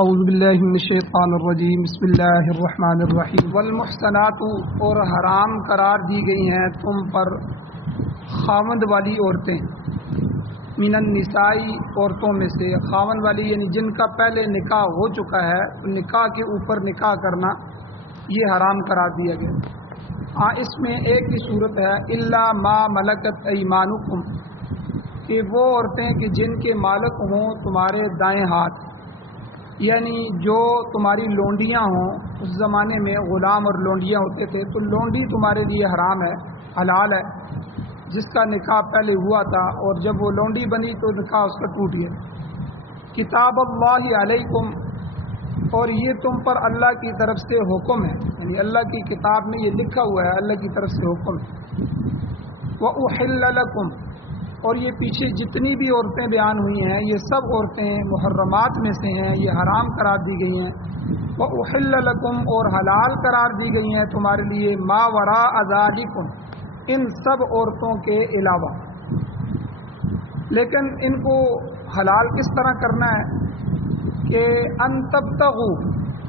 اعوذ باللہ من الشیطان الرجیم بسم اللہ الرحمن الرحیم والمحصنات اور حرام قرار دی گئی ہیں تم پر خاوند والی عورتیں من النساء عورتوں میں سے خاوند والی یعنی جن کا پہلے نکاح ہو چکا ہے نکاح کے اوپر نکاح کرنا یہ حرام قرار دیا گیا۔ اس میں ایک ہی صورت ہے الا ما ملکت ایمانکم کہ وہ عورتیں کہ جن کے مالک ہوں تمہارے دائیں ہاتھ، یعنی جو تمہاری لونڈیاں ہوں۔ اس زمانے میں غلام اور لونڈیاں ہوتے تھے تو لونڈی تمہارے لیے حرام ہے، حلال ہے، جس کا نکاح پہلے ہوا تھا اور جب وہ لونڈی بنی تو نکاح اس کا ٹوٹ گیا۔ کتاب اللہ علیکم اور یہ تم پر اللہ کی طرف سے حکم ہے، یعنی اللہ کی کتاب میں یہ لکھا ہوا ہے، اللہ کی طرف سے حکم ہے۔ وَأُحِلَّ لَكُمْ اور یہ پیچھے جتنی بھی عورتیں بیان ہوئی ہیں یہ سب عورتیں محرمات میں سے ہیں، یہ حرام قرار دی گئی ہیں۔ وَأُحِلَّ لَكُمْ اور حلال قرار دی گئی ہیں تمہارے لیے ما وراء ذالکم ان سب عورتوں کے علاوہ۔ لیکن ان کو حلال کس طرح کرنا ہے کہ ان تبتغوا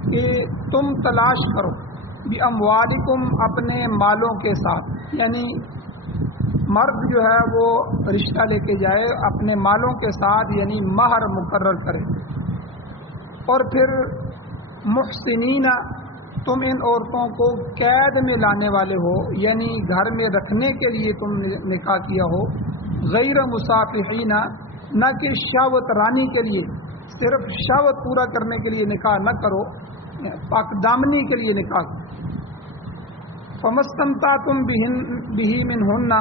کہ تم تلاش کرو باموالکم اپنے مالوں کے ساتھ، یعنی مرد جو ہے وہ رشتہ لے کے جائے اپنے مالوں کے ساتھ، یعنی مہر مقرر کرے۔ اور پھر محسنین تم ان عورتوں کو قید میں لانے والے ہو، یعنی گھر میں رکھنے کے لیے تم نے نکاح کیا ہو، غیر مصافحین نہ کہ شہوت رانی کے لیے، صرف شہوت پورا کرنے کے لیے نکاح نہ کرو، پاک دامنی کے لیے نکاح۔ فمستمتعتم بہ منہن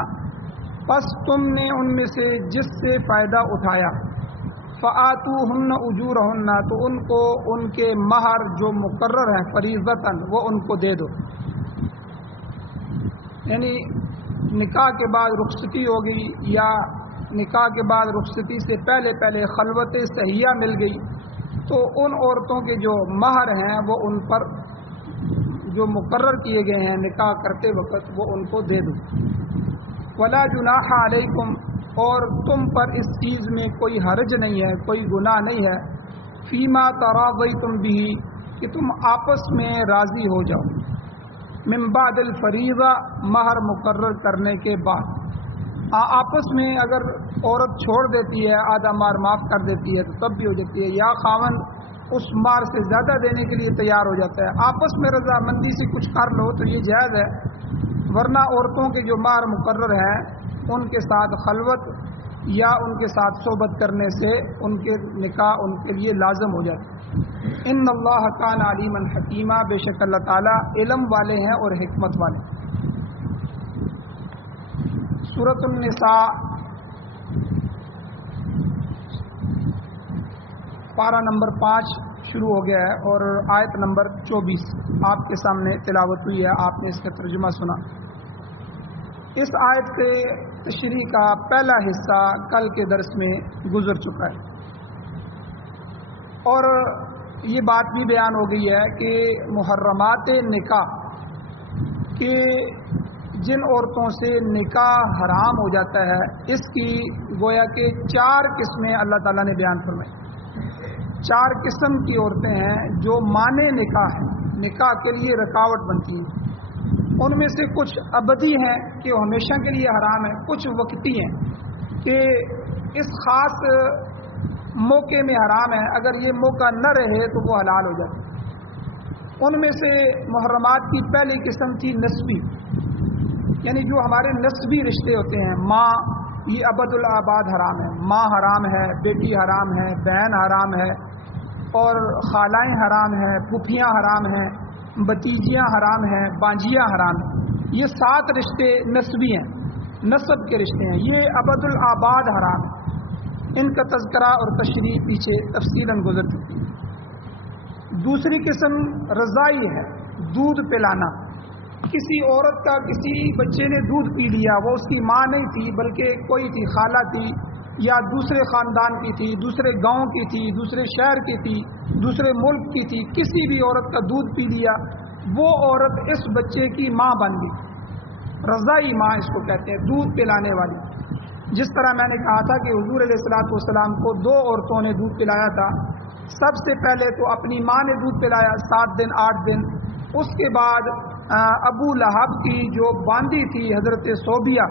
پس تم نے ان میں سے جس سے فائدہ اٹھایا، فآتوہن اجورہن تو ان کو ان کے مہر جو مقرر ہیں فریضتاً وہ ان کو دے دو۔ یعنی نکاح کے بعد رخصتی ہو گئی یا نکاح کے بعد رخصتی سے پہلے خلوت صحیحہ مل گئی تو ان عورتوں کے جو مہر ہیں وہ ان پر جو مقرر کیے گئے ہیں نکاح کرتے وقت وہ ان کو دے دو۔ ولا جناح علیکم اور تم پر اس چیز میں کوئی حرج نہیں ہے، کوئی گناہ نہیں ہے، فیما تراضیتم بہ کہ تم آپس میں راضی ہو جاؤ، من بعد الفریضہ مہر مقرر کرنے کے بعد۔ آپس میں اگر عورت چھوڑ دیتی ہے، آدھا مہر معاف کر دیتی ہے تو تب بھی ہو جاتی ہے، یا خاوند اس مہر سے زیادہ دینے کے لیے تیار ہو جاتا ہے، آپس میں رضامندی سے کچھ کر لو تو یہ جائز ہے۔ ورنہ عورتوں کے جو مہر مقرر ہیں ان کے ساتھ خلوت یا ان کے ساتھ صحبت کرنے سے ان کے نکاح ان کے لیے لازم ہو جاتا ہے۔ ان اللہ کان علیما حکیما بے شک اللہ تعالیٰ علم والے ہیں اور حکمت والے۔ سورۃ النساء پارہ نمبر 5 شروع ہو گیا ہے اور آیت نمبر 24 آپ کے سامنے تلاوت ہوئی ہے، آپ نے اس کا ترجمہ سنا۔ اس آیت کے تشریح کا پہلا حصہ کل کے درس میں گزر چکا ہے اور یہ بات بھی بیان ہو گئی ہے کہ محرمات نکاح کہ جن عورتوں سے نکاح حرام ہو جاتا ہے اس کی گویا کہ 4 قسمیں اللہ تعالیٰ نے بیان فرمائی۔ 4 قسم کی عورتیں ہیں جو مانع نکاح ہیں، نکاح کے لیے رکاوٹ بنتی ہیں۔ ان میں سے کچھ ابدی ہیں کہ ہمیشہ کے لیے حرام ہے، کچھ وقتی ہیں کہ اس خاص موقع میں حرام ہے، اگر یہ موقع نہ رہے تو وہ حلال ہو جاتے ہیں۔ ان میں سے محرمات کی پہلی قسم تھی نسبی، یعنی جو ہمارے نسبی رشتے ہوتے ہیں، ماں یہ ابد الآباد حرام ہے، ماں حرام ہے، بیٹی حرام ہے، بہن حرام ہے، اور خالائیں حرام ہیں، پھوپھیاں حرام ہیں، بتیجیاں حرام ہیں، بانجیاں حرام ہیں۔ یہ 7 رشتے نسبی ہیں، نسب کے رشتے ہیں، یہ ابد الآباد حرام ہیں۔ ان کا تذکرہ اور تشریح پیچھے تفصیلاً گزر چکی ہے۔ دوسری قسم رضائی ہے، دودھ پلانا۔ کسی عورت کا کسی بچے نے دودھ پی لیا، وہ اس کی ماں نہیں تھی بلکہ کوئی تھی، خالہ تھی یا دوسرے خاندان کی تھی، دوسرے گاؤں کی تھی، دوسرے شہر کی تھی، دوسرے ملک کی تھی، کسی بھی عورت کا دودھ پی لیا وہ عورت اس بچے کی ماں بن گئی۔ رضائی ماں اس کو کہتے ہیں، دودھ پلانے والی۔ جس طرح میں نے کہا تھا کہ حضور علیہ الصلوۃ والسلام کو 2 عورتوں نے دودھ پلایا تھا، سب سے پہلے تو اپنی ماں نے دودھ پلایا 7 دن 8 دن. اس کے بعد ابو لہب کی جو باندی تھی حضرت صوبیہ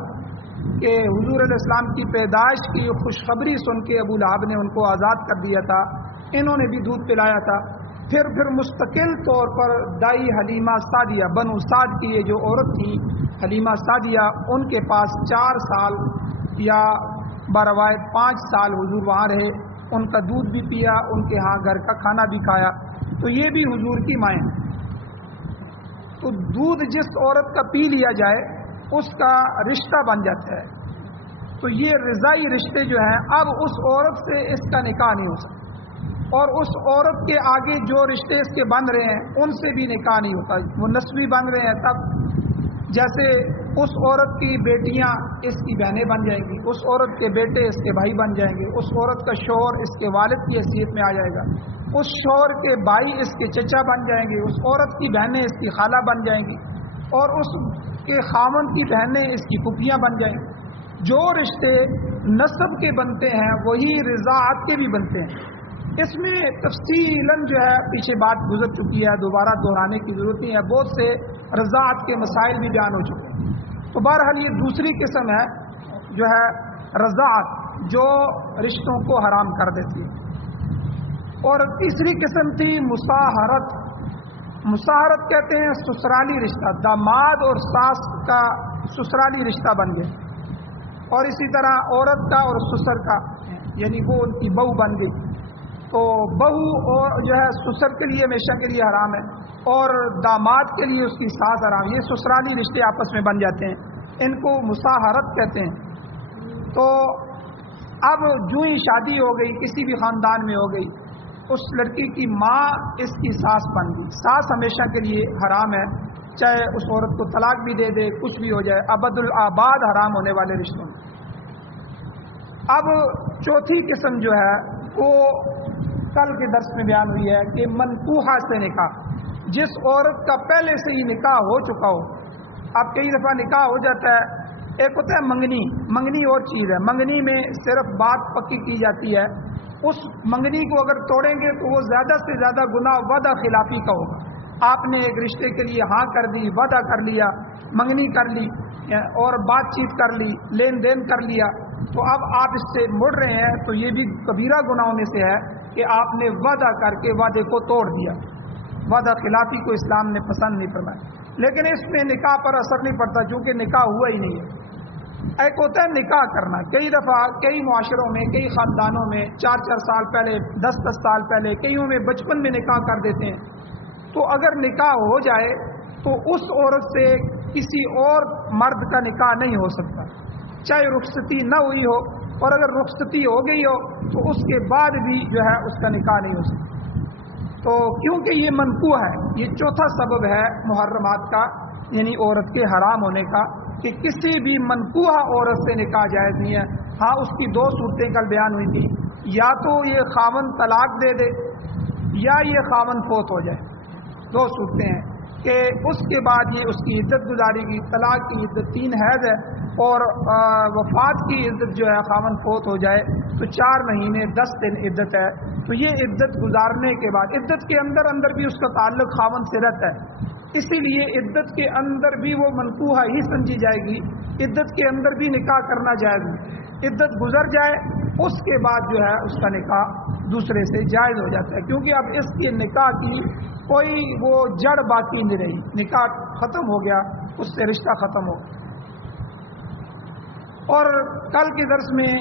کہ حضور علیہ السلام کی پیدائش کی خوشخبری سن کے ابو لہب نے ان کو آزاد کر دیا تھا, انہوں نے بھی دودھ پلایا تھا. پھر مستقل طور پر دائی حلیمہ سعدیہ, بنو سعد کی یہ جو عورت تھی حلیمہ سعدیہ, ان کے پاس 4 سال یا بروایت 5 سال حضور وہاں رہے, ان کا دودھ بھی پیا, ان کے ہاں گھر کا کھانا بھی کھایا. تو یہ بھی حضور کی مائیں ہیں. تو دودھ جس عورت کا پی لیا جائے اس کا رشتہ بن جاتا ہے. تو یہ رضائی رشتے جو ہیں اب اس عورت سے اس کا نکاح نہیں ہو سکتا, اور اس عورت کے آگے جو رشتے اس کے بن رہے ہیں ان سے بھی نکاح نہیں ہوتا. وہ نسبی بن رہے ہیں تب جیسے اس عورت کی بیٹیاں اس کی بہنیں بن جائیں گی, اس عورت کے بیٹے اس کے بھائی بن جائیں گے, اس عورت کا شوہر اس کے والد کی حیثیت میں آ جائے گا, اس شوہر کے بھائی اس کے چچا بن جائیں گے, اس عورت کی بہنیں اس کی خالہ بن جائیں گی, اور اس کے خاوند کی بہنیں اس کی پھوپھیاں بن جائیں گی. جو رشتے نسب کے بنتے ہیں وہی رضاعت کے بھی بنتے ہیں. اس میں تفصیلاً جو ہے پیچھے بات گزر چکی ہے, دوبارہ دہرانے کی ضرورت نہیں ہے. بہت سے رضاعت کے مسائل بھی بیان ہو چکے ہیں. تو بہرحال یہ دوسری قسم ہے جو ہے رضاعت, جو رشتوں کو حرام کر دیتی ہے. اور تیسری قسم تھی مصاہرت. مصاہرت کہتے ہیں سسرالی رشتہ, داماد اور ساس کا سسرالی رشتہ بن گئے. اور اسی طرح عورت کا اور سسر کا, یعنی وہ ان کی بہو بن گئی. تو بہو اور جو ہے سسر کے لیے ہمیشہ کے لیے حرام ہے, اور داماد کے لیے اس کی ساس حرام. یہ سسرالی رشتے آپس میں بن جاتے ہیں, ان کو مصاہرت کہتے ہیں. تو اب جو ہی شادی ہو گئی کسی بھی خاندان میں ہو گئی, اس لڑکی کی ماں اس کی ساس بن گئی. ساس ہمیشہ کے لیے حرام ہے, چاہے اس عورت کو طلاق بھی دے دے, کچھ بھی ہو جائے, ابد الآباد حرام ہونے والے رشتوں میں. اب چوتھی قسم جو ہے وہ کل کے درس میں بیان ہوئی ہے کہ منکوحہ سے نکاح, جس عورت کا پہلے سے ہی نکاح ہو چکا ہو. اب کئی دفعہ نکاح ہو جاتا ہے, ایک ہوتا ہے منگنی. منگنی اور چیز ہے, منگنی میں صرف بات پکی کی جاتی ہے. اس منگنی کو اگر توڑیں گے تو وہ زیادہ سے زیادہ گناہ وعدہ خلافی کا ہوگا. آپ نے ایک رشتے کے لیے ہاں کر دی, وعدہ کر لیا, منگنی کر لی اور بات چیت کر لی, لین دین کر لیا, تو اب آپ اس سے مڑ رہے ہیں تو یہ بھی کبیرہ گناہوں میں سے ہے کہ آپ نے وعدہ کر کے وعدے کو توڑ دیا. وعدہ خلافی کو اسلام نے پسند نہیں فرمایا. لیکن اس میں نکاح پر اثر نہیں پڑتا چونکہ نکاح ہوا ہی نہیں ہے. ایک ہوتا ہے نکاح کرنا. کئی دفعہ کئی معاشروں میں, کئی خاندانوں میں 4 سال پہلے, 10 سال پہلے, کئیوں میں بچپن میں نکاح کر دیتے ہیں. تو اگر نکاح ہو جائے تو اس عورت سے کسی اور مرد کا نکاح نہیں ہو سکتا, چاہے رخصتی نہ ہوئی ہو, اور اگر رخصتی ہو گئی ہو تو اس کے بعد بھی جو ہے اس کا نکاح نہیں ہو سکتا. تو کیونکہ یہ منکوح ہے, یہ چوتھا سبب ہے محرمات کا, یعنی عورت کے حرام ہونے کا, کہ کسی بھی منکوح عورت سے نکاح جائز نہیں ہے. ہاں اس کی 2 صورتیں کل بیان ہوئی تھی, یا تو یہ خاوند طلاق دے دے یا یہ خاوند فوت ہو جائے. 2 صورتیں ہیں کہ اس کے بعد یہ اس کی عدت گزارے گی. طلاق کی عدت 3 حیض ہے, اور وفات کی عدت جو ہے خاوند فوت ہو جائے تو 4 مہینے 10 دن عدت ہے. تو یہ عدت گزارنے کے بعد, عدت کے اندر بھی اس کا تعلق خاوند سے رہتا ہے, اسی لیے عدت کے اندر بھی وہ منکوحہ ہی سمجھی جائے گی. عدت کے اندر بھی نکاح کرنا جائز نہیں. عدت گزر جائے اس کے بعد جو ہے اس کا نکاح دوسرے سے جائز ہو جاتا ہے, کیونکہ اب اس کے نکاح کی کوئی وہ جڑ باقی نہیں رہی. نکاح ختم ہو گیا, اس سے رشتہ ختم ہو. اور کل کے درس میں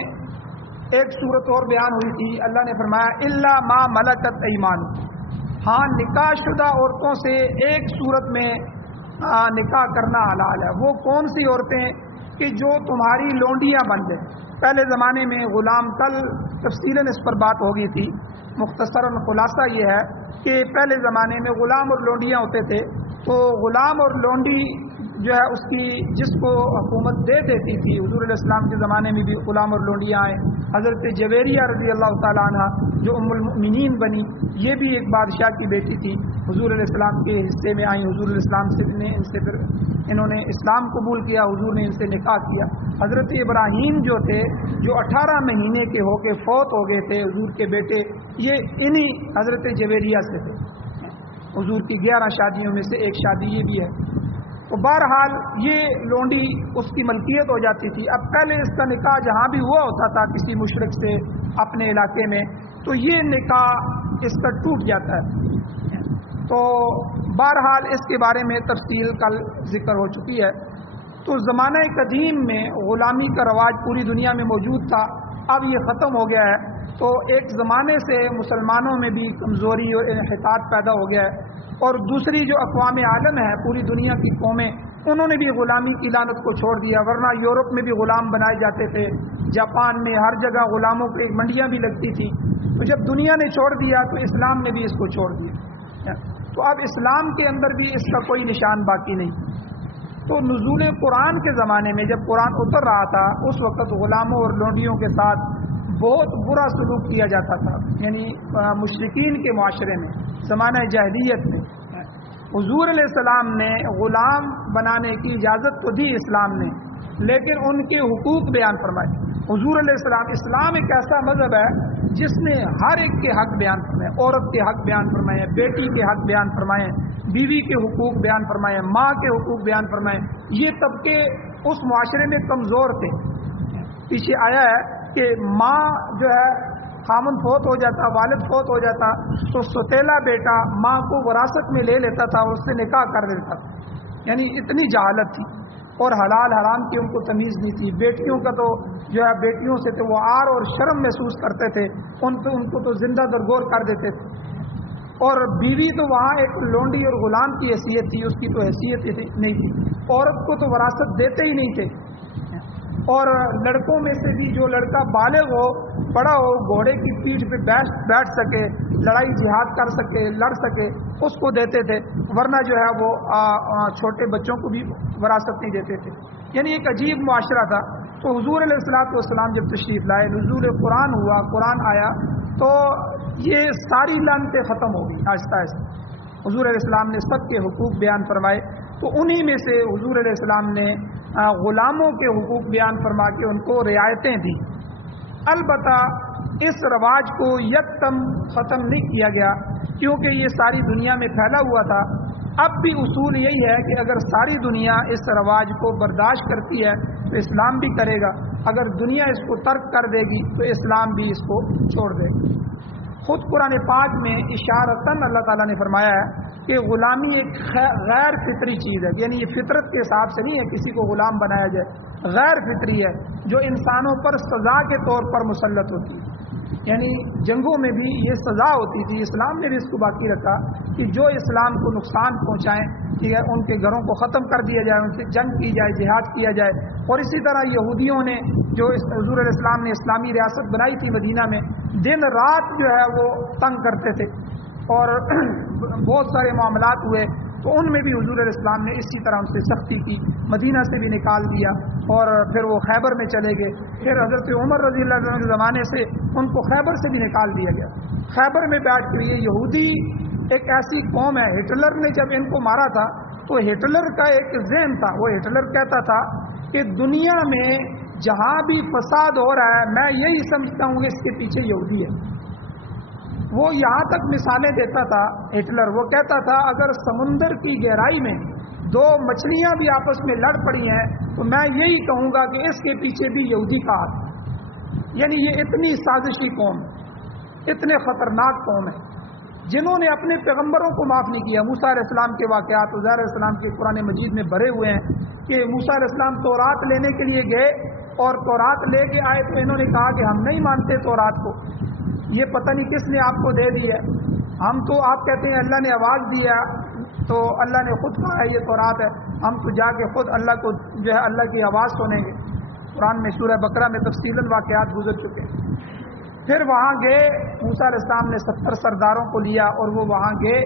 ایک صورت اور بیان ہوئی تھی. اللہ نے فرمایا الا ما ملکت ایمانکم. ہاں نکاح شدہ عورتوں سے ایک صورت میں نکاح کرنا حلال ہے. وہ کون سی عورتیں کہ جو تمہاری لونڈیاں بن گئے. پہلے زمانے میں غلام, کل تفصیلاً اس پر بات ہو گئی تھی. مختصراً خلاصہ یہ ہے کہ پہلے زمانے میں غلام اور لونڈیاں ہوتے تھے. تو غلام اور لونڈی جو ہے اس کی جس کو حکومت دے دیتی تھی، حضور علیہ السلام کے زمانے میں بھی غلام اور لونڈیاں آئے. حضرت جویریہ رضی اللہ تعالیٰ عنہ جو ام المؤمنین بنی، یہ بھی ایک بادشاہ کی بیٹی تھی، حضور علیہ السلام کے حصے میں آئیں. حضور علیہ السلام نے ان سے پھر انہوں نے اسلام قبول کیا، حضور نے ان سے نکاح کیا. حضرت ابراہیم جو تھے، جو 18 مہینے کے ہو کے فوت ہو گئے تھے، حضور کے بیٹے، یہ انہی حضرت جویریہ سے تھے. حضور کی 11 شادیوں میں سے ایک شادی یہ بھی ہے. تو بہرحال یہ لونڈی اس کی ملکیت ہو جاتی تھی. اب پہلے اس کا نکاح جہاں بھی ہوا ہوتا تھا کسی مشرک سے اپنے علاقے میں، تو یہ نکاح اس کا ٹوٹ جاتا ہے. تو بہرحال اس کے بارے میں تفصیل کل ذکر ہو چکی ہے. تو زمانہ قدیم میں غلامی کا رواج پوری دنیا میں موجود تھا، اب یہ ختم ہو گیا ہے. تو ایک زمانے سے مسلمانوں میں بھی کمزوری اور انحطاط پیدا ہو گیا ہے، اور دوسری جو اقوام عالم ہے، پوری دنیا کی قومیں، انہوں نے بھی غلامی کی لعنت کو چھوڑ دیا. ورنہ یورپ میں بھی غلام بنائے جاتے تھے، جاپان میں ہر جگہ غلاموں کی منڈیاں بھی لگتی تھیں. تو جب دنیا نے چھوڑ دیا تو اسلام نے بھی اس کو چھوڑ دیا. تو اب اسلام کے اندر بھی اس کا کوئی نشان باقی نہیں. تو نزول قرآن کے زمانے میں جب قرآن اتر رہا تھا، اس وقت غلاموں اور لونڈیوں کے ساتھ بہت برا سلوک کیا جاتا تھا. یعنی مشرکین کے معاشرے میں، زمانہ جاہلیت میں حضور علیہ السلام نے غلام بنانے کی اجازت تو دی اسلام نے، لیکن ان کے حقوق بیان فرمائے. حضور علیہ السلام، اسلام ایک ایسا مذہب ہے جس نے ہر ایک کے حق بیان فرمائے، عورت کے حق بیان فرمائے، بیٹی کے حق بیان فرمائے، بیوی کے حقوق بیان فرمائے، ماں کے حقوق بیان فرمائے. یہ طبقے اس معاشرے میں کمزور تھے. پیچھے آیا ہے کہ ماں جو ہے خامن فوت ہو جاتا، والد فوت ہو جاتا، تو سوتیلا بیٹا ماں کو وراثت میں لے لیتا تھا، اس سے نکاح کر دیتا تھا. یعنی اتنی جہالت تھی، اور حلال حرام کی ان کو تمیز نہیں تھی. بیٹیوں کا تو جو ہے بیٹیوں سے تو وہ آر اور شرم محسوس کرتے تھے، ان کو تو زندہ درگور کر دیتے تھے. اور بیوی تو وہاں ایک لونڈی اور غلام کی حیثیت تھی، اس کی تو حیثیت نہیں تھی. عورت کو تو وراثت دیتے ہی نہیں تھے. اور لڑکوں میں سے بھی جو لڑکا بالغ ہو، بڑا ہو، گھوڑے کی پیٹھ پہ بیٹھ سکے، لڑائی جہاد کر سکے، لڑ سکے، اس کو دیتے تھے. ورنہ جو ہے وہ چھوٹے بچوں کو بھی وراثت نہیں دیتے تھے. یعنی ایک عجیب معاشرہ تھا. تو حضور علیہ السلام جب تشریف لائے، نزول قرآن ہوا، قرآن آیا، تو یہ ساری لعنتیں ختم ہو گئی آہستہ آہستہ. حضور علیہ السلام نے سب کے حقوق بیان فرمائے. تو انہی میں سے حضور علیہ السلام نے غلاموں کے حقوق بیان فرما کے ان کو رعایتیں دی. البتہ اس رواج کو یکدم ختم نہیں کیا گیا، کیونکہ یہ ساری دنیا میں پھیلا ہوا تھا. اب بھی اصول یہی ہے کہ اگر ساری دنیا اس رواج کو برداشت کرتی ہے تو اسلام بھی کرے گا، اگر دنیا اس کو ترک کر دے گی تو اسلام بھی اس کو چھوڑ دے گا. خود قرآن پاک میں اشارتاً اللہ تعالیٰ نے فرمایا ہے کہ غلامی ایک غیر فطری چیز ہے. یعنی یہ فطرت کے حساب سے نہیں ہے کسی کو غلام بنایا جائے، غیر فطری ہے، جو انسانوں پر سزا کے طور پر مسلط ہوتی ہے. یعنی جنگوں میں بھی یہ سزا ہوتی تھی. اسلام نے بھی اس کو باقی رکھا کہ جو اسلام کو نقصان پہنچائیں، ٹھیک ہے، ان کے گھروں کو ختم کر دیا جائے، ان سے جنگ کی جائے، جہاد کیا جائے. اور اسی طرح یہودیوں نے جو حضور علیہ السلام نے اسلامی ریاست بنائی تھی مدینہ میں، دن رات جو ہے وہ تنگ کرتے تھے اور بہت سارے معاملات ہوئے. تو ان میں بھی حضور علیہ السلام نے اسی طرح ان سے سختی کی، مدینہ سے بھی نکال دیا اور پھر وہ خیبر میں چلے گئے. پھر حضرت عمر رضی اللہ عنہ کے زمانے سے ان کو خیبر سے بھی نکال دیا گیا. خیبر میں بیٹھ کر یہ یہودی ایک ایسی قوم ہے، ہٹلر نے جب ان کو مارا تھا تو ہٹلر کا ایک ذہن تھا. وہ ہٹلر کہتا تھا کہ دنیا میں جہاں بھی فساد ہو رہا ہے، میں یہی سمجھتا ہوں کہ اس کے پیچھے یہودی ہے. وہ یہاں تک مثالیں دیتا تھا ہٹلر. وہ کہتا تھا اگر سمندر کی گہرائی میں دو مچھلیاں بھی آپس میں لڑ پڑی ہیں تو میں یہی کہوں گا کہ اس کے پیچھے بھی یہودی کا ہاتھ. یعنی یہ اتنی سازشی قوم، اتنے خطرناک قوم ہے جنہوں نے اپنے پیغمبروں کو معاف نہیں کیا. موسیٰ علیہ السلام کے واقعات عزیر علیہ السلام کے قرآن مجید میں بھرے ہوئے ہیں کہ موسیٰ علیہ السلام تورات لینے کے لیے گئے اور تورات لے کے آئے تو انہوں نے کہا کہ ہم نہیں مانتے تورات کو، یہ پتہ نہیں کس نے آپ کو دے دی ہے. ہم تو آپ کہتے ہیں اللہ نے آواز دی ہے، تو اللہ نے خود کہا ہے یہ تورات ہے، ہم تو جا کے خود اللہ کو جو ہے اللہ کی آواز سنیں گے. قرآن میں سورہ بقرہ میں تفصیلاً واقعات گزر چکے ہیں. پھر وہاں گئے، موسیٰ علیہ السلام نے 70 سرداروں کو لیا اور وہ وہاں گئے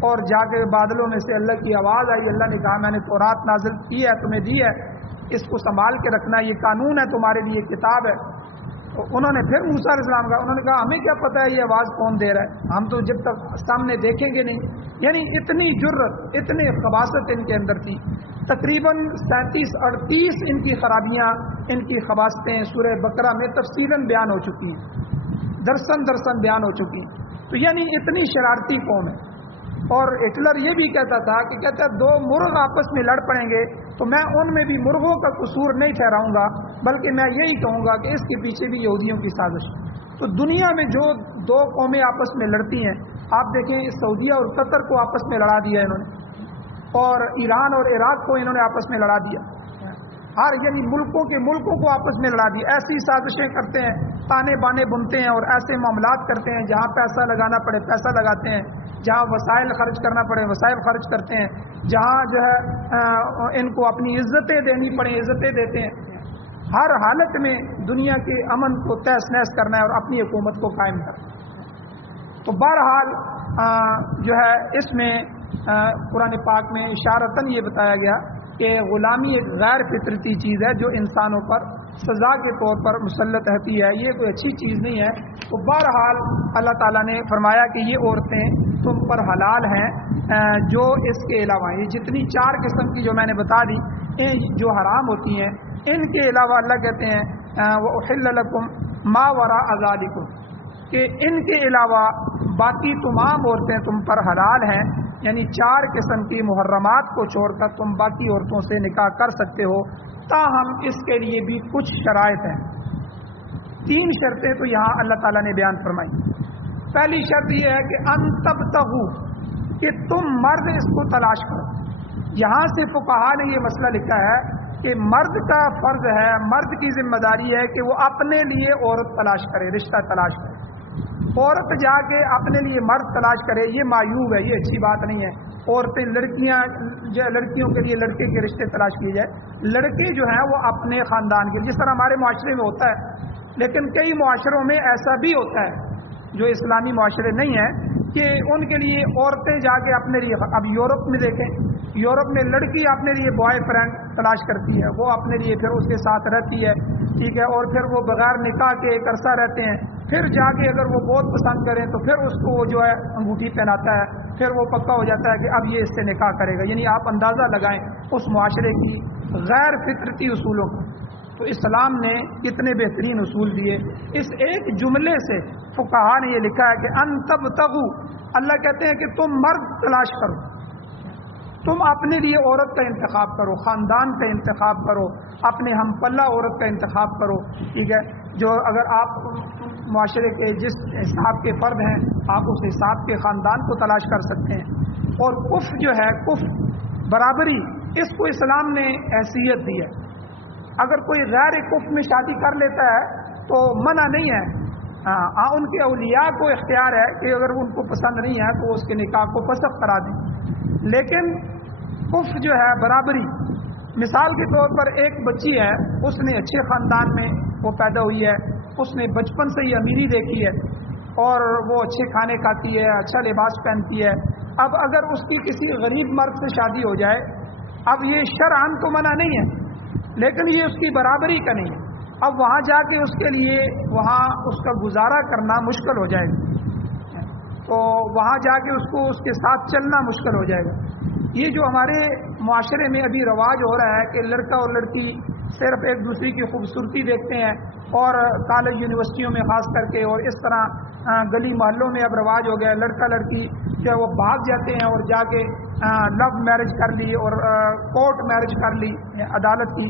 اور جا کے بادلوں میں سے اللہ کی آواز آئی, اللہ نے کہا میں نے تورات نازل کی ہے, تمہیں دی ہے, اس کو سنبھال کے رکھنا, یہ قانون ہے تمہارے لیے, کتاب ہے. تو انہوں نے پھر موسیٰ علیہ السلام کا, انہوں نے کہا ہمیں کیا پتہ ہے یہ آواز کون دے رہا ہے, ہم تو جب تک سامنے دیکھیں گے نہیں. یعنی اتنی جرت, اتنی خباثت ان کے اندر تھی. تقریباً 37-38 ان کی خرابیاں, ان کی خباثتیں سورہ بقرہ میں تفصیلاً بیان ہو چکی ہیں, درسن بیان ہو چکی ہیں. تو یعنی اتنی شرارتی قوم ہے. اور ہٹلر یہ بھی کہتا تھا کہ کہتا ہے 2 مرغ آپس میں لڑ پڑیں گے تو میں ان میں بھی مرغوں کا قصور نہیں ٹھہراؤں گا, بلکہ میں یہی کہوں گا کہ اس کے پیچھے بھی یہودیوں کی سازش. تو دنیا میں جو 2 قومیں آپس میں لڑتی ہیں, آپ دیکھیں سعودیہ اور قطر کو آپس میں لڑا دیا انہوں نے, اور ایران اور عراق کو انہوں نے آپس میں لڑا دیا. ہر یعنی ملکوں کو آپس میں لڑا دیا. ایسی سازشیں کرتے ہیں, تانے بانے بنتے ہیں, اور ایسے معاملات کرتے ہیں جہاں پیسہ لگانا پڑے پیسہ لگاتے ہیں, جہاں وسائل خرچ کرنا پڑے وسائل خرچ کرتے ہیں, جہاں جو ہے ان کو اپنی عزتیں دینی پڑیں عزتیں دیتے ہیں. ہر حالت میں دنیا کے امن کو تہس نہس کرنا ہے اور اپنی حکومت کو قائم کرنا ہے. تو بہرحال جو ہے اس میں قرآن پاک میں اشارتاً یہ بتایا گیا کہ غلامی ایک غیر فطرتی چیز ہے جو انسانوں پر سزا کے طور پر مسلط رہتی ہے, یہ کوئی اچھی چیز نہیں ہے. تو بہرحال اللہ تعالیٰ نے فرمایا کہ یہ عورتیں تم پر حلال ہیں جو اس کے علاوہ, یہ جتنی 4 قسم کی جو میں نے بتا دی جو حرام ہوتی ہیں, ان کے علاوہ اللہ کہتے ہیں وَأُحِلَّ لَكُمْ مَا وَرَاءَ ذَلِكُمْ, کہ ان کے علاوہ باقی تمام عورتیں تم پر حلال ہیں. یعنی 4 قسم کی محرمات کو چھوڑ کر تم باقی عورتوں سے نکاح کر سکتے ہو, تاہم اس کے لیے بھی کچھ شرائط ہیں. 3 شرطیں تو یہاں اللہ تعالیٰ نے بیان فرمائی. پہلی شرط یہ ہے کہ ان تبتغوا, کہ تم مرد اس کو تلاش کرو. یہاں سے فقہا نے یہ مسئلہ لکھا ہے کہ مرد کا فرض ہے, مرد کی ذمہ داری ہے کہ وہ اپنے لیے عورت تلاش کرے, رشتہ تلاش کرے. عورت جا کے اپنے لیے مرد تلاش کرے یہ معیوب ہے, یہ اچھی بات نہیں ہے. عورتیں لڑکیوں کے لیے لڑکے کے رشتے تلاش کیے جائے. لڑکے جو ہیں وہ اپنے خاندان کے, جس طرح ہمارے معاشرے میں ہوتا ہے, لیکن کئی معاشروں میں ایسا بھی ہوتا ہے جو اسلامی معاشرے نہیں ہیں کہ ان کے لیے عورتیں جا کے اپنے لیے, اب یورپ میں دیکھیں, یورپ میں لڑکی اپنے لیے بوائے فرینڈ تلاش کرتی ہے, وہ اپنے لیے پھر اس کے ساتھ رہتی ہے, ٹھیک ہے, اور پھر وہ بغیر نکاح کے ایک عرصہ رہتے ہیں. پھر جا کے اگر وہ بہت پسند کریں تو پھر اس کو جو ہے انگوٹھی پہناتا ہے, پھر وہ پکا ہو جاتا ہے کہ اب یہ اس سے نکاح کرے گا. یعنی آپ اندازہ لگائیں اس معاشرے کی غیر فطرتی اصولوں کو. تو اسلام نے کتنے بہترین اصول دیے. اس ایک جملے سے فقہا نے یہ لکھا ہے کہ ان تبتغوا, اللہ کہتے ہیں کہ تم مرد تلاش کرو, تم اپنے لیے عورت کا انتخاب کرو, خاندان کا انتخاب کرو, اپنے ہم پلہ عورت کا انتخاب کرو, ٹھیک ہے. جو اگر آپ معاشرے کے جس حساب کے فرد ہیں آپ اس حساب کے خاندان کو تلاش کر سکتے ہیں. اور کف جو ہے, کف برابری, اس کو اسلام نے حیثیت دی ہے. اگر کوئی غیر کف میں شادی کر لیتا ہے تو منع نہیں ہے, ہاں ان کے اولیاء کو اختیار ہے کہ اگر ان کو پسند نہیں ہے تو اس کے نکاح کو فسخ کرا دیں. لیکن کف جو ہے برابری, مثال کے طور پر ایک بچی ہے, اس نے اچھے خاندان میں وہ پیدا ہوئی ہے, اس نے بچپن سے ہی امیری دیکھی ہے اور وہ اچھے کھانے کھاتی ہے, اچھا لباس پہنتی ہے. اب اگر اس کی کسی غریب مرد سے شادی ہو جائے, اب یہ شرعاً تو منع نہیں ہے لیکن یہ اس کی برابری کا نہیں ہے. اب وہاں جا کے اس کے لیے وہاں اس کا گزارا کرنا مشکل ہو جائے گا, تو وہاں جا کے اس کو اس کے ساتھ چلنا مشکل ہو جائے گا. یہ جو ہمارے معاشرے میں ابھی رواج ہو رہا ہے کہ لڑکا اور لڑکی صرف ایک دوسرے کی خوبصورتی دیکھتے ہیں, اور کالج یونیورسٹیوں میں خاص کر کے, اور اس طرح گلی محلوں میں اب رواج ہو گیا, لڑکا لڑکی جو وہ بھاگ جاتے ہیں اور جا کے لو میرج کر لی اور کورٹ میرج کر لی عدالت کی.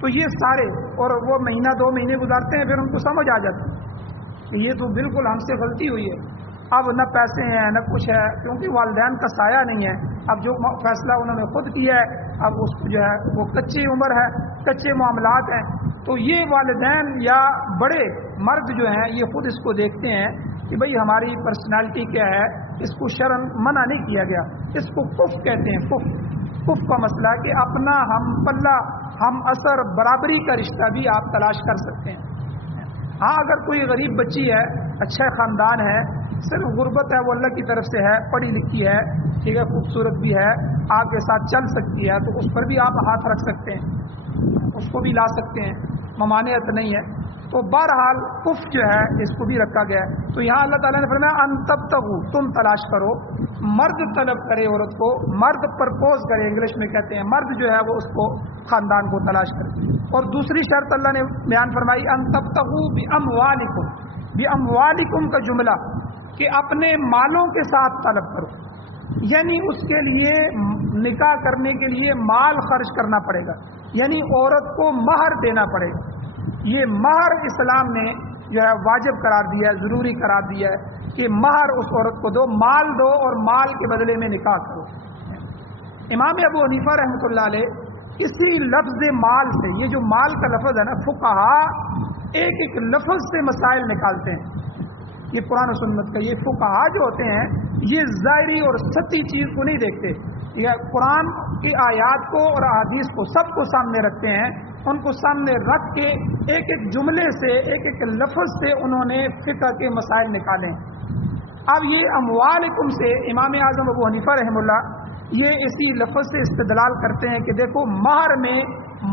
تو یہ سارے, اور وہ مہینہ 2 مہینے گزارتے ہیں, پھر ان کو سمجھ آ جاتی ہے کہ یہ تو بالکل ہم سے غلطی ہوئی ہے. اب نہ پیسے ہیں نہ کچھ ہے, کیونکہ والدین کا سایہ نہیں ہے. اب جو فیصلہ انہوں نے خود کیا ہے, اب اس کو جو ہے وہ کچی عمر ہے, کچے معاملات ہیں, تو یہ والدین یا بڑے مرد جو ہیں یہ خود اس کو دیکھتے ہیں کہ بھئی ہماری پرسنالٹی کیا ہے, اس کو شرم منع نہیں کیا گیا. اس کو کف کہتے ہیں. کف کا مسئلہ ہے کہ اپنا ہم پلہ ہم اثر برابری کا رشتہ بھی آپ تلاش کر سکتے ہیں. ہاں اگر کوئی غریب بچی ہے, اچھا خاندان ہے, صرف غربت ہے وہ اللہ کی طرف سے ہے، پڑھی لکھی ہے، ٹھیک ہے، خوبصورت بھی ہے، آپ کے ساتھ چل سکتی ہے، تو اس پر بھی آپ ہاتھ رکھ سکتے ہیں، اس کو بھی لا سکتے ہیں، ممانعت نہیں ہے۔ تو بہرحال کف جو ہے اس کو بھی رکھا گیا ہے۔ تو یہاں اللہ تعالیٰ نے فرمایا ان تبتغوا، تم تلاش کرو، مرد طلب کرے عورت کو، مرد پرپوز کرے، انگلش میں کہتے ہیں، مرد جو ہے وہ اس کو خاندان کو تلاش کرے۔ اور دوسری شرط اللہ نے بیان فرمائی ان تبتغوا باموالکم، باموالکم کا جملہ کہ اپنے مالوں کے ساتھ طلب کرو، یعنی اس کے لیے نکاح کرنے کے لیے مال خرچ کرنا پڑے گا، یعنی عورت کو مہر دینا پڑے گا۔ یہ مہر اسلام نے جو ہے واجب قرار دیا ہے، ضروری قرار دیا ہے کہ مہر اس عورت کو دو، مال دو اور مال کے بدلے میں نکاح کرو۔ امام ابو حنیفہ رحمۃ اللہ علیہ اسی لفظ مال سے، یہ جو مال کا لفظ ہے نا، فقہا ایک ایک لفظ سے مسائل نکالتے ہیں، یہ قرآن و سنت کا، یہ فقہا جو ہوتے ہیں یہ ظاہری اور سطحی چیز کو نہیں دیکھتے، یہ قرآن کی آیات کو اور احادیث کو سب کو سامنے رکھتے ہیں، ان کو سامنے رکھ کے ایک ایک جملے سے، ایک ایک لفظ سے انہوں نے فقہ کے مسائل نکالے۔ اب یہ اموالکم سے امام اعظم ابو حنیفہ رحمہ اللہ یہ اسی لفظ سے استدلال کرتے ہیں کہ دیکھو مہر میں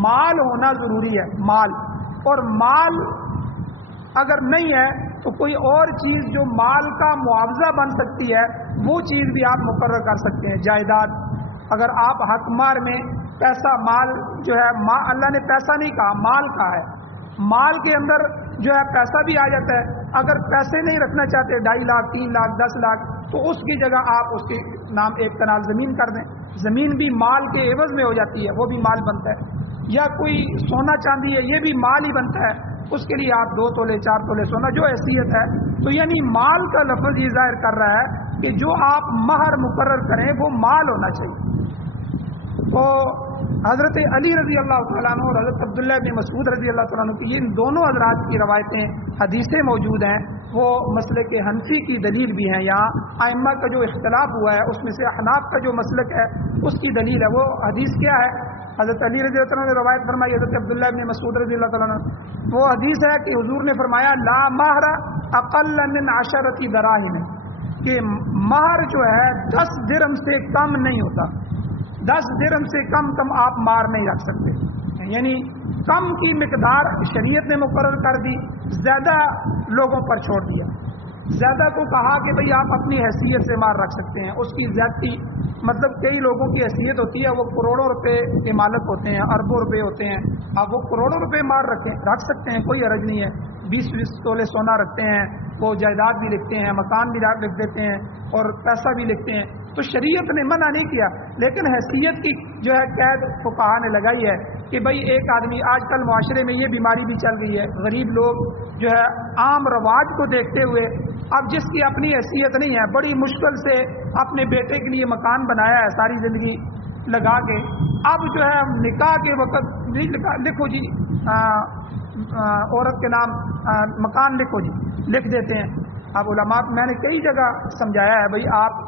مال ہونا ضروری ہے، مال، اور مال اگر نہیں ہے تو کوئی اور چیز جو مال کا معاوضہ بن سکتی ہے وہ چیز بھی آپ مقرر کر سکتے ہیں، جائیداد۔ اگر آپ حق مار میں پیسہ، مال جو ہے، اللہ نے پیسہ نہیں کہا، مال کہا ہے، مال کے اندر جو ہے پیسہ بھی آ جاتا ہے۔ اگر پیسے نہیں رکھنا چاہتے 2.5 لاکھ 3 لاکھ 10 لاکھ تو اس کی جگہ آپ اس کے نام 1 کنال زمین کر دیں، زمین بھی مال کے عوض میں ہو جاتی ہے، وہ بھی مال بنتا ہے۔ یا کوئی سونا چاندی ہے، یہ بھی مال ہی بنتا ہے، اس کے لیے آپ 2 تولے 4 تولے سونا، جو حیثیت ہے۔ تو یعنی مال کا لفظ یہ ظاہر کر رہا ہے کہ جو آپ مہر مقرر کریں وہ مال ہونا چاہیے۔ تو حضرت علی رضی اللہ تعالیٰ عنہ اور حضرت عبداللہ بن مسعود رضی اللہ تعالیٰ عنہ کی ان دونوں حضرات کی روایتیں، حدیثیں موجود ہیں، وہ مسلک حنفی کی دلیل بھی ہیں۔ یہاں ائمہ کا جو اختلاف ہوا ہے اس میں سے احناف کا جو مسلک ہے اس کی دلیل ہے۔ وہ حدیث کیا ہے؟ حضرت علی رضی اللہ عنہ نے روایت فرمائی، حضرت عبداللہ بن مسعود رضی اللہ تعالیٰ عنہ، وہ حدیث ہے کہ حضور نے فرمایا لا مہر اقل من 10 دراہم، کہ مہر جو ہے 10 درہم سے کم نہیں ہوتا، 10 درہم سے کم آپ مار نہیں رکھ سکتے، یعنی کم کی مقدار شریعت نے مقرر کر دی، زیادہ لوگوں پر چھوڑ دیا۔ زیادہ کو کہا کہ بھئی آپ اپنی حیثیت سے مار رکھ سکتے ہیں، اس کی زیادتی مطلب کئی لوگوں کی حیثیت ہوتی ہے، وہ کروڑوں روپے کے مالک ہوتے ہیں، اربوں روپے ہوتے ہیں، اب وہ کروڑوں روپے مار رکھ سکتے ہیں، کوئی حرج نہیں ہے، 20 تولے سونا رکھتے ہیں، وہ جائیداد بھی لکھتے ہیں، مکان بھی لکھ دیتے ہیں اور پیسہ بھی لکھتے ہیں، تو شریعت نے منع نہیں کیا، لیکن حیثیت کی جو ہے قید فقہا نے لگائی ہے کہ بھئی ایک آدمی، آج کل معاشرے میں یہ بیماری بھی چل گئی ہے، غریب لوگ جو ہے عام رواج کو دیکھتے ہوئے اب جس کی اپنی حیثیت نہیں ہے، بڑی مشکل سے اپنے بیٹے کے لیے مکان بنایا ہے ساری زندگی لگا کے، اب جو ہے نکاح کے وقت لکھو جی عورت کے نام مکان لکھو جی، لکھ دیتے ہیں۔ اب علماء، میں نے کئی جگہ سمجھایا ہے بھئی آپ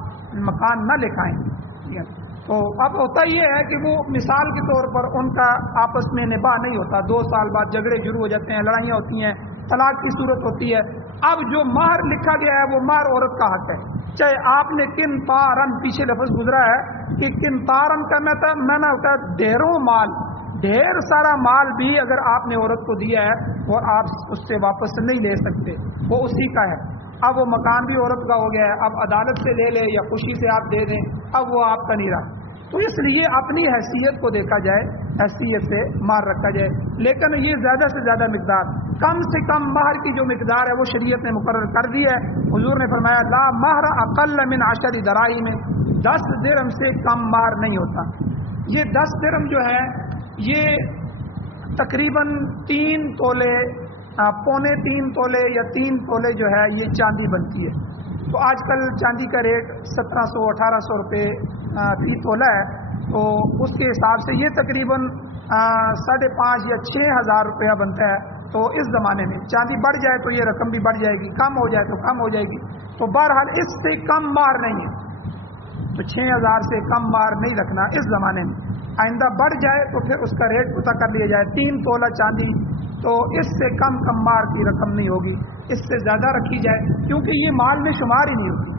مکان نہ لکھائیں، تو اب ہوتا یہ ہے کہ وہ مثال کے طور پر ان کا آپس میں نباہ نہیں ہوتا، 2 سال بعد جھگڑے شروع ہو جاتے ہیں، لڑائیاں ہوتی ہیں، طلاق کی صورت ہوتی ہے۔ اب جو مہر لکھا گیا ہے وہ مہر عورت کا حق ہے، چاہے آپ نے قنطارن، پیچھے لفظ گزرا ہے کہ قنطارن کا معنی ہوتا ہے ڈھیروں مال، ڈھیر سارا مال بھی اگر آپ نے عورت کو دیا ہے اور آپ اس سے واپس نہیں لے سکتے، وہ اسی کا ہے۔ اب وہ مکان بھی عورت کا ہو گیا ہے، اب عدالت سے لے لے یا خوشی سے آپ دے دیں، اب وہ آپ کا نہیں رہا۔ تو اس لیے اپنی حیثیت کو دیکھا جائے، حیثیت سے مہر رکھا جائے، لیکن یہ زیادہ سے زیادہ مقدار، کم سے کم مہر کی جو مقدار ہے وہ شریعت نے مقرر کر دی ہے۔ حضور نے فرمایا لا مہر اقل من 10 دراہم، 10 درہم سے کم مہر نہیں ہوتا۔ یہ 10 درہم جو ہے یہ تقریباً 3 تولے، پونے 3 تولے یا 3 تولے جو ہے یہ چاندی بنتی ہے۔ تو آج کل چاندی کا ریٹ 1700-1800 روپے فی تولہ ہے، تو اس کے حساب سے یہ تقریباً 5,500 یا 6,000 روپیہ بنتا ہے۔ تو اس زمانے میں چاندی بڑھ جائے تو یہ رقم بھی بڑھ جائے گی، کم ہو جائے تو کم ہو جائے گی، تو بہرحال اس سے کم مہر نہیں ہے، تو 6,000 سے کم مہر نہیں رکھنا اس زمانے میں۔ آئندہ بڑھ جائے تو پھر اس کا ریٹ پتہ کر لیا جائے، 3 تولہ چاندی تو اس سے کم مار کی رقم نہیں ہوگی، اس سے زیادہ رکھی جائے، کیونکہ یہ مال میں شمار ہی نہیں ہوتی۔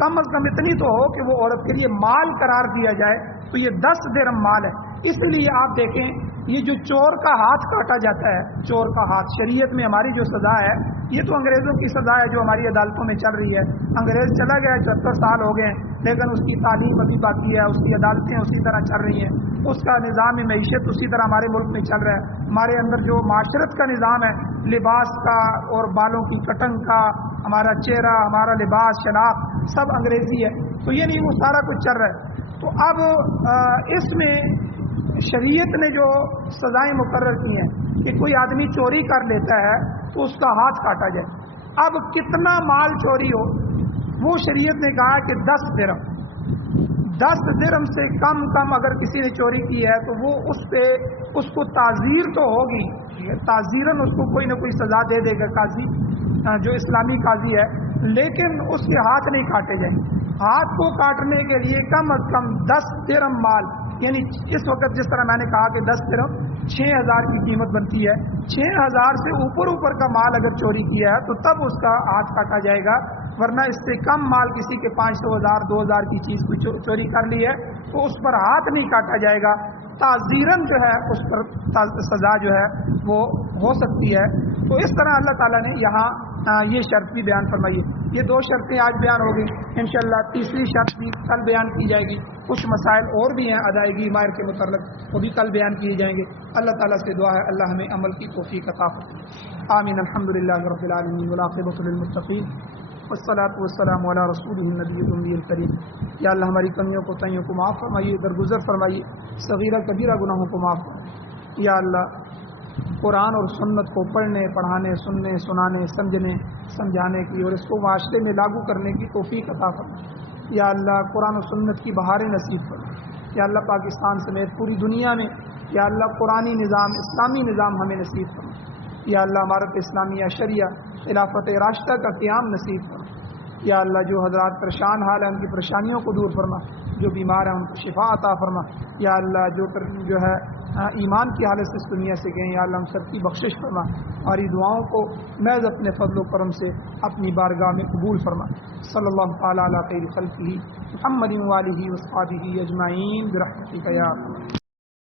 کم از کم اتنی تو ہو کہ وہ عورت کے لیے مال قرار دیا جائے، تو یہ 10 درہم مال ہے۔ اس لیے آپ دیکھیں یہ جو چور کا ہاتھ کاٹا جاتا ہے، چور کا ہاتھ شریعت میں ہماری جو سزا ہے، یہ تو انگریزوں کی سزا ہے جو ہماری عدالتوں میں چل رہی ہے۔ انگریز چلا گیا، 74 سال ہو گئے ہیں، لیکن اس کی تعلیم ابھی باقی ہے، اس کی عدالتیں اسی طرح چل رہی ہیں، اس کا نظام معیشت اسی طرح ہمارے ملک میں چل رہا ہے۔ ہمارے اندر جو معاشرت کا نظام ہے، لباس کا اور بالوں کی کٹنگ کا، ہمارا چہرہ، ہمارا لباس، شناخت سب انگریزی ہے، تو یہ نہیں، وہ سارا کچھ چل رہا ہے۔ تو اب اس میں شریعت نے جو سزائیں مقرر کی ہیں کہ کوئی آدمی چوری کر لیتا ہے تو اس کا ہاتھ کاٹا جائے۔ اب کتنا مال چوری ہو، وہ شریعت نے کہا کہ 10 درہم، 10 درہم سے کم اگر کسی نے چوری کی ہے تو وہ اس کو تعزیر تو ہوگی، تعزیراً اس کو کوئی نہ کوئی سزا دے دے گا قاضی، جو اسلامی قاضی ہے، لیکن اس کے ہاتھ نہیں کاٹے جائیں۔ ہاتھ کو کاٹنے کے لیے کم از کم 10 درہم مال، یعنی اس وقت جس طرح میں نے کہا کہ 10 درہم 6000 کی قیمت بنتی ہے، 6000 سے اوپر کا مال اگر چوری کیا ہے تو تب اس کا ہاتھ کاٹا جائے گا، ورنہ اس سے کم مال کسی کے 500,000 2000 کی چیز کو چوری کر لی ہے تو اس پر ہاتھ نہیں کاٹا جائے گا، تعزیراً جو ہے اس پر سزا جو ہے وہ ہو سکتی ہے۔ تو اس طرح اللہ تعالیٰ نے یہاں یہ شرط بھی بیان فرمائی ہے۔ یہ 2 شرطیں آج بیان ہو گئی، انشاءاللہ تیسری شرط بھی کل بیان کی جائے گی۔ کچھ مسائل اور بھی ہیں ادائیگی مہر کے متعلق، وہ بھی کل بیان کیے جائیں گے۔ اللہ تعالیٰ سے دعا ہے اللہ ہمیں عمل کی توفیق عطا فرمائے۔ آمین۔ الحمدللہ رب العالمین والعاقبۃ للمتقین والصلاۃ والسلام علی رسولہ النبی الامی الکریم۔ یا اللہ ہماری کمیوں کو تائیوں کو معاف فرمائیے، درگزر فرمائیے، صغیرہ کبیرہ گناہوں کو معاف فرمائیے۔ یا اللہ قرآن اور سنت کو پڑھنے، پڑھانے، سننے، سنانے، سمجھنے، سمجھانے کی اور اس کو معاشرے میں لاگو کرنے کی توفیق عطا فرما۔ یا اللہ قرآن و سنت کی بہاریں نصیب فرما۔ یا اللہ پاکستان سمیت پوری دنیا میں یا اللہ قرآنی نظام، اسلامی نظام ہمیں نصیب فرما۔ یا اللہ امارت اسلامیہ شریعہ خلافت راشدہ کا قیام نصیب فرما۔ یا اللہ جو حضرات پریشان حال ہیں ان کی پریشانیوں کو دور فرما، جو بیمار ہیں ان کو شفا عطا فرما۔ یا اللہ جو ہے ایمان کی حالت سے اس دنیا سے گئے، یا اللہ ہم سب کی بخشش فرما، ہماری دعاؤں کو محض اپنے فضل و کرم سے اپنی بارگاہ میں قبول فرما۔ صلی اللہ تعالیٰ علی خیر خلقہ محمد وآلہ وصحبہ اجمعین برحمتک یا